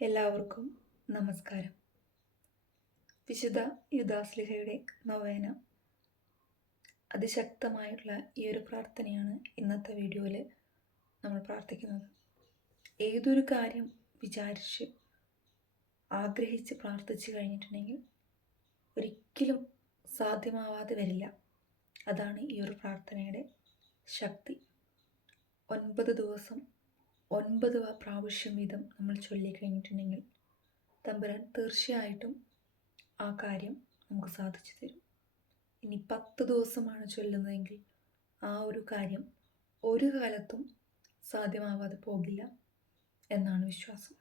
എല്ലാവർക്കും നമസ്കാരം. വിശുദ്ധ യുദാസ്ലിഹയുടെ നൊവേന. അതിശക്തമായിട്ടുള്ള ഈ ഒരു പ്രാർത്ഥനയാണ് ഇന്നത്തെ വീഡിയോയിൽ നമ്മൾ പ്രാർത്ഥിക്കുന്നത്. ഏതൊരു കാര്യം വിചാരിച്ച് ആഗ്രഹിച്ച് പ്രാർത്ഥിച്ചു കഴിഞ്ഞിട്ടുണ്ടെങ്കിൽ ഒരിക്കലും സാധ്യമാവാതെ വരില്ല. അതാണ് ഈ ഒരു പ്രാർത്ഥനയുടെ ശക്തി. ഒൻപത് ദിവസം ഒൻപത് പ്രാവശ്യം വീതം നമ്മൾ ചൊല്ലിക്കഴിഞ്ഞിട്ടുണ്ടെങ്കിൽ തമ്പുരാൻ തീർച്ചയായിട്ടും ആ കാര്യം നമുക്ക് സാധിച്ചു തരും. ഇനി പത്ത് ദിവസമാണ് ചൊല്ലുന്നതെങ്കിൽ ആ ഒരു കാര്യം ഒരു കാലത്തും സാധ്യമാവാതെ പോകില്ല എന്നാണ് വിശ്വാസം.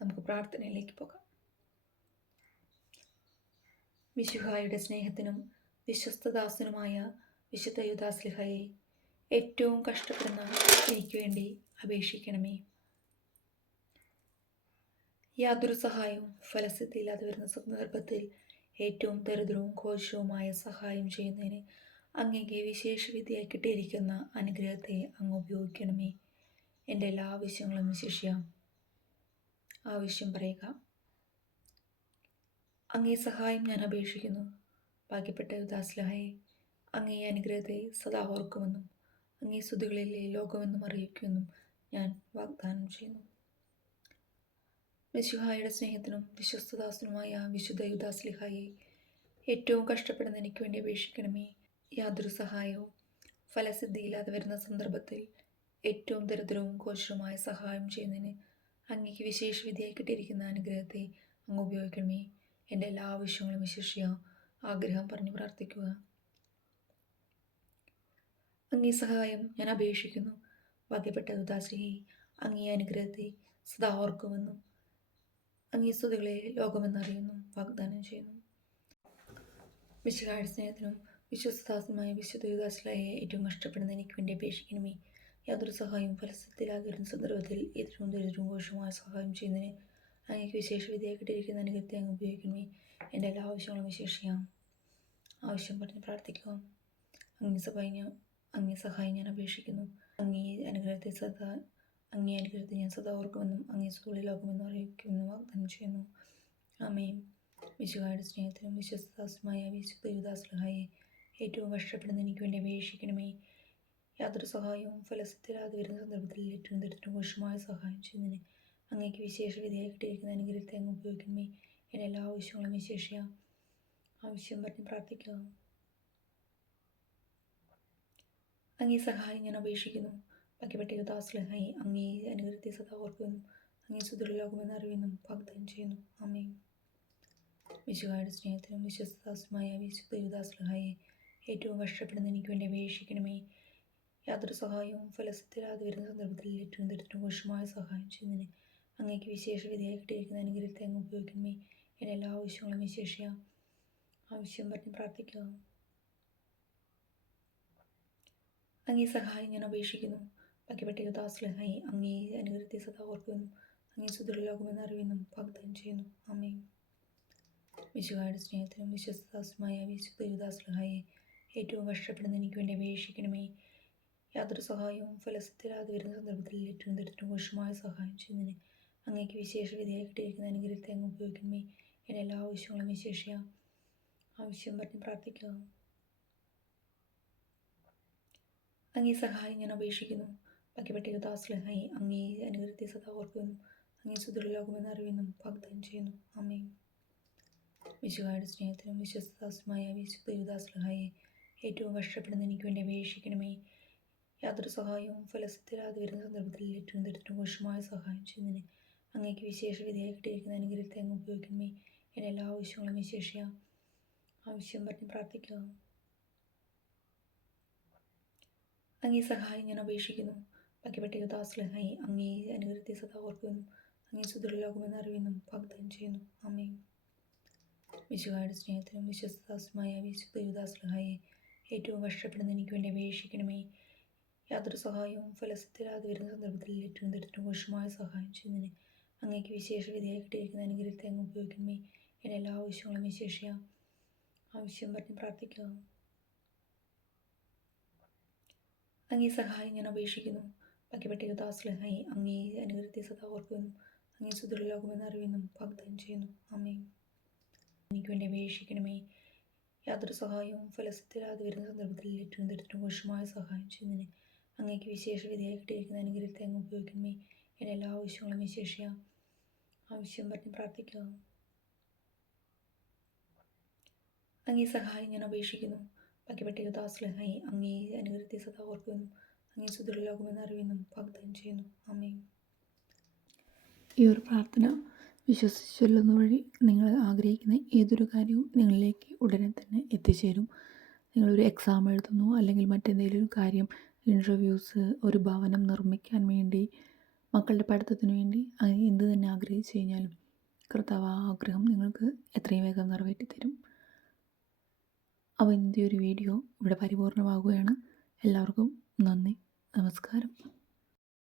നമുക്ക് പ്രാർത്ഥനയിലേക്ക് പോകാം. വിശുഹായുടെ സ്നേഹത്തിനും വിശ്വസ്തദാസനുമായ വിശുദ്ധ യുദാസ്ലിഹയെ ഏറ്റവും കഷ്ടപ്പെടുന്ന എനിക്ക് വേണ്ടി അപേക്ഷിക്കണമേ. യാതൊരു സഹായവും ഫലസിദ്ധിയില്ലാതെ വരുന്ന സന്ദർഭത്തിൽ ഏറ്റവും ദരിദ്രവും കോശവുമായ സഹായം ചെയ്യുന്നതിന് അങ്ങേക്ക് വിശേഷ കിട്ടിയിരിക്കുന്ന അനുഗ്രഹത്തെ അങ്ങ് ഉപയോഗിക്കണമേ. എന്റെ എല്ലാ ആവശ്യങ്ങളും വിശേഷിയാം. ആവശ്യം പറയുക. അങ്ങേ സഹായം ഞാൻ അപേക്ഷിക്കുന്നു. ബാക്കിപ്പെട്ട ഉദാസ്ലഹയെ അങ്ങേ അനുഗ്രഹത്തെ സദാ ഓർക്കുമെന്നും അങ്ങേ സ്തുതികളിലെ ലോകമെന്നും അറിയിക്കുമെന്നും ഞാൻ വാഗ്ദാനം ചെയ്യുന്നു. മെശുഹായുടെ സ്നേഹത്തിനും വിശ്വസ്തദാസനുമായ വിശുദ്ധ യുദാസ്ലിഹായെ ഏറ്റവും കഷ്ടപ്പെടുന്ന എനിക്ക് വേണ്ടി അപേക്ഷിക്കണമേ. യാതൊരു സഹായവും ഫലസിദ്ധിയില്ലാതെ വരുന്ന സന്ദർഭത്തിൽ ഏറ്റവും ദരിദ്രവും കോശവുമായ സഹായം ചെയ്യുന്നതിന് അങ്ങേക്ക് വിശേഷ വിധിയായി കിട്ടിയിരിക്കുന്ന അനുഗ്രഹത്തെ അങ്ങ് ഉപയോഗിക്കണമേ. എന്റെ എല്ലാ ആവശ്യങ്ങളും വിശേഷിയ ആഗ്രഹം പറഞ്ഞു പ്രാർത്ഥിക്കുക. അങ്ങേ സഹായം ഞാൻ അപേക്ഷിക്കുന്നു. ഭാഗ്യപ്പെട്ട ഉദാശ്രീ അങ്ങേ അനുഗ്രഹത്തെ സദാ ഓർക്കുമെന്നും അങ്ങേ സ്തുതികളെ ലോകമെന്നറിയുന്നു വാഗ്ദാനം ചെയ്യുന്നു. വിശുകാരുടെ സ്നേഹത്തിനും വിശ്വസ്താസനുമായ വിശുദ്ധ ഏറ്റവും കഷ്ടപ്പെടുന്ന എനിക്ക് വേണ്ടി അപേക്ഷിക്കണമേ. യാതൊരു സഹായവും ഫലസത്തിലാതെ സന്ദർഭത്തിൽ ഏറ്റവും ദരിദ്രവും ഘോഷമായ സഹായം ചെയ്യുന്നതിന് അങ്ങേക്ക് വിശേഷ കിട്ടിയിരിക്കുന്ന അനുഗ്രഹത്തെ അങ്ങ് ഉപയോഗിക്കണമേ. എന്റെ എല്ലാ ആവശ്യങ്ങളും വിശേഷിക്കാം. ആവശ്യം പറഞ്ഞ് പ്രാർത്ഥിക്കുക അങ്ങനെ ഞാൻ അങ്ങേ സഹായം ഞാൻ അപേക്ഷിക്കുന്നു. അങ്ങേ അനുഗ്രഹത്തെ സദാ അങ്ങേ അനുഗ്രഹത്തെ ഞാൻ സദാ ഓർക്കുമെന്നും അങ്ങേ സുഖളി ലോകമെന്നും അറിയിക്കുമെന്നും വാഗ്ദാനം ചെയ്യുന്നു. അമ്മയും വിശുഹായുടെ സ്നേഹത്തിനും വിശ്വസദാസുമായ വിശുദ്ധ യുദാസ്ലഹായെ ഏറ്റവും കഷ്ടപ്പെടുന്ന എനിക്ക് വേണ്ടി അപേക്ഷിക്കണമേ. യാതൊരു സഹായവും ഫലസത്തിലാതെ വരുന്ന സന്ദർഭത്തിൽ ഏറ്റവും ദരിദ്രം മോശമായ സഹായം ചെയ്യുന്നതിന് അങ്ങേക്ക് വിശേഷ കിട്ടിയിരിക്കുന്ന അനുഗ്രഹത്തെ അങ്ങ് ഉപയോഗിക്കണമേ. എന്റെ എല്ലാ ആവശ്യങ്ങളും വിശേഷ ആവശ്യം പറഞ്ഞ് പ്രാർത്ഥിക്കുക. അങ്ങേ സഹായം ഞാൻ അപേക്ഷിക്കുന്നു. ബാക്കിപ്പെട്ട യുദാസ്ലഹായി അങ്ങേ അനുഗ്രഹത്തെ സദാ ഓർക്കുന്നു. അങ്ങേ സുദൃഢലോകമെന്ന് അറിയുന്നു. വാഗ്ദാനം ചെയ്യുന്നു. അമ്മയും വിശുകാരുടെ സ്നേഹത്തിനും വിശ്വസ്തദാസുമായ വിശുദ്ധ യുദാസ്ലഹായെ ഏറ്റവും കഷ്ടപ്പെടുന്ന എനിക്ക് വേണ്ടി അപേക്ഷിക്കണമേ. യാതൊരു സഹായവും ഫലസത്തിലാതെ വരുന്ന സന്ദർഭത്തിൽ ഏറ്റവും ദരിദ്രവും മോശമായ സഹായം ചെയ്യുന്നതിന് അങ്ങേക്ക് വിശേഷ വിധേയ കിട്ടിയിരിക്കുന്ന അനുഗ്രഹത്തെ അങ്ങ് ഉപയോഗിക്കണമേ. എന്റെ എല്ലാ ആവശ്യങ്ങളും വിശേഷ ആവശ്യം പറഞ്ഞ് പ്രാർത്ഥിക്കുക അങ്ങേ സഹായം ഞാൻ അപേക്ഷിക്കുന്നു. ബാക്കിപ്പെട്ട ദാസ്ലഹായി അങ്ങേ അനുഗ്രഹത്തെ സദാ ഓർക്കുമെന്നും അങ്ങേ സുദൃഢലോകമെന്ന് അറിയുമെന്നും വാഗ്ദാനം ചെയ്യുന്നു. അമ്മേ വിശുഹായുടെ സ്നേഹത്തിനും വിശ്വസ്തദാസുമായ വിശുദ്ധ യുദാസ്ലഹായെ ഏറ്റവും കഷ്ടപ്പെടുന്ന എനിക്ക് വേണ്ടി അപേക്ഷിക്കണമേ. യാതൊരു സഹായവും ഫലസത്തിലാതെ വരുന്ന സന്ദർഭത്തിൽ ഏറ്റവും ദരിദ്രം മോശമായ സഹായം ചെയ്യുന്നതിന് അങ്ങേക്ക് വിശേഷ വിധേയ കിട്ടിയിരിക്കുന്ന അനുഗ്രഹത്തെ അങ്ങ് ഉപയോഗിക്കണമേ. എന്റെ എല്ലാ ആവശ്യങ്ങളും വിശേഷ ആവശ്യം പറഞ്ഞ് പ്രാർത്ഥിക്കുക അങ്ങേ സഹായം ഞാൻ അപേക്ഷിക്കുന്നു. ഭക്യപട്ടിക യുദാസ്ലഹായി അങ്ങേ അനുഗ്രഹത്തെ സദാ ഓർക്കുന്നു. അങ്ങേ സുദൃഢലോകമെന്ന് അറിയുന്നു. വാഗ്ദാനം ചെയ്യുന്നു. അമ്മേ വിശുഹായുടെ സ്നേഹത്തിനും വിശ്വസ്തദാസുമായ വിശുദ്ധ യുദാസ്ലഹായെ ഏറ്റവും കഷ്ടപ്പെടുന്ന എനിക്ക് വേണ്ടി അപേക്ഷിക്കണമേ. യാതൊരു സഹായവും ഫലസത്തിലാതെ വരുന്ന സന്ദർഭത്തിൽ ഏറ്റവും ദരിദ്രം മോശമായ സഹായം ചെയ്യുന്നതിന് അങ്ങേക്ക് വിശേഷ വിധേയ കിട്ടിയിരിക്കുന്ന അനുഗ്രഹത്തെ അങ്ങ് ഉപയോഗിക്കണമേ. എന്റെ എല്ലാ ആവശ്യങ്ങളും വിശേഷ ആവശ്യം പറഞ്ഞ് പ്രാർത്ഥിക്കുക അങ്ങേ സഹായം ഞാൻ അപേക്ഷിക്കുന്നു. ബാക്കിപ്പെട്ട യുദാസ്ലഹായി അങ്ങേ അനുഗ്രഹത്തെ സദാ ഓർക്കുന്നു. അങ്ങേ സുദൃഢലോകമെന്ന് അറിയുന്നു. വാഗ്ദാനം ചെയ്യുന്നു. അമ്മേ വിശുഹായുടെ സ്നേഹത്തിനും വിശ്വസ്തദാസുമായ വിശുദ്ധ യുദാസ്ലഹായെ ഏറ്റവും കഷ്ടപ്പെടുന്ന എനിക്ക് വേണ്ടി അപേക്ഷിക്കണമേ. യാതൊരു സഹായവും ഫലസത്തിലാതെ വരുന്ന സന്ദർഭത്തിൽ ഏറ്റവും ദരിദ്രം ഘോഷമായ സഹായം ചെയ്യുന്നതിന് അങ്ങേക്ക് വിശേഷ വിധേയ കിട്ടിയിരിക്കുന്ന അനുഗ്രഹത്തെ അങ്ങ് ഉപയോഗിക്കണമേ. എന്റെ എല്ലാ ആവശ്യങ്ങളും വിശേഷിയ. ആവശ്യം പറഞ്ഞ് പ്രാർത്ഥിക്കുക അങ്ങേ സഹായം ഞാൻ അപേക്ഷിക്കുന്നു. ബാക്കിപ്പെട്ട യുദ്ധാശ്ലഹായി അങ്ങേ അനുഗ്രഹത്തെ സദാ ഓർക്കുന്നു. അങ്ങേ സുദൃഢലോകമെന്ന് അറിയുന്നു. വാഗ്ദാനം ചെയ്യുന്നു. അമ്മേ എനിക്ക് വേണ്ടി അപേക്ഷിക്കണമേ. യാതൊരു സഹായവും ഫലസത്തിലാതെ വരുന്ന സന്ദർഭത്തിൽ ഏറ്റവും ദരിദ്രവും മോശമായ സഹായം ചെയ്യുന്നതിന് അങ്ങേക്ക് വിശേഷ വിധിയായി കിട്ടിയിരിക്കുന്ന അനുഗ്രഹത്തെ അങ്ങ് ഉപയോഗിക്കണമേ. എന്റെ എല്ലാ ആവശ്യങ്ങളും വിശേഷ ആവശ്യം പറഞ്ഞ് പ്രാർത്ഥിക്കുക അങ്ങേ സഹായം ഞാൻ അപേക്ഷിക്കുന്നു. ബാക്കിപ്പെട്ട ദാസ്ലഹായി അങ്ങേ അനുഗ്രഹത്തെ സദാ ഓർക്കുമെന്നും അങ്ങേ സുദൃഢലോകമെന്ന് അറിയുമെന്നും വാഗ്ദാനം ചെയ്യുന്നു. അമ്മയും ഈ ഒരു പ്രാർത്ഥന വിശ്വസിച്ചൊല്ലുന്ന വഴി നിങ്ങൾ ആഗ്രഹിക്കുന്ന ഏതൊരു കാര്യവും നിങ്ങളിലേക്ക് ഉടനെ തന്നെ എത്തിച്ചേരും. നിങ്ങളൊരു എക്സാം എഴുതുന്നു അല്ലെങ്കിൽ മറ്റെന്തെങ്കിലും കാര്യം ഇന്റർവ്യൂസ് ഒരു ഭവനം നിർമ്മിക്കാൻ വേണ്ടി മക്കളുടെ പഠിത്തത്തിന് വേണ്ടി അങ്ങനെ എന്ത് തന്നെ ആഗ്രഹിച്ചു കഴിഞ്ഞാലും കർത്താവ് ആഗ്രഹം നിങ്ങൾക്ക് എത്രയും വേഗം നിറവേറ്റി തരും അപ്പോൾ ഇന്നത്തെ ഒരു വീഡിയോ ഇവിടെ പരിപൂർണമാകുകയാണ്. എല്ലാവർക്കും നന്ദി. നമസ്കാരം.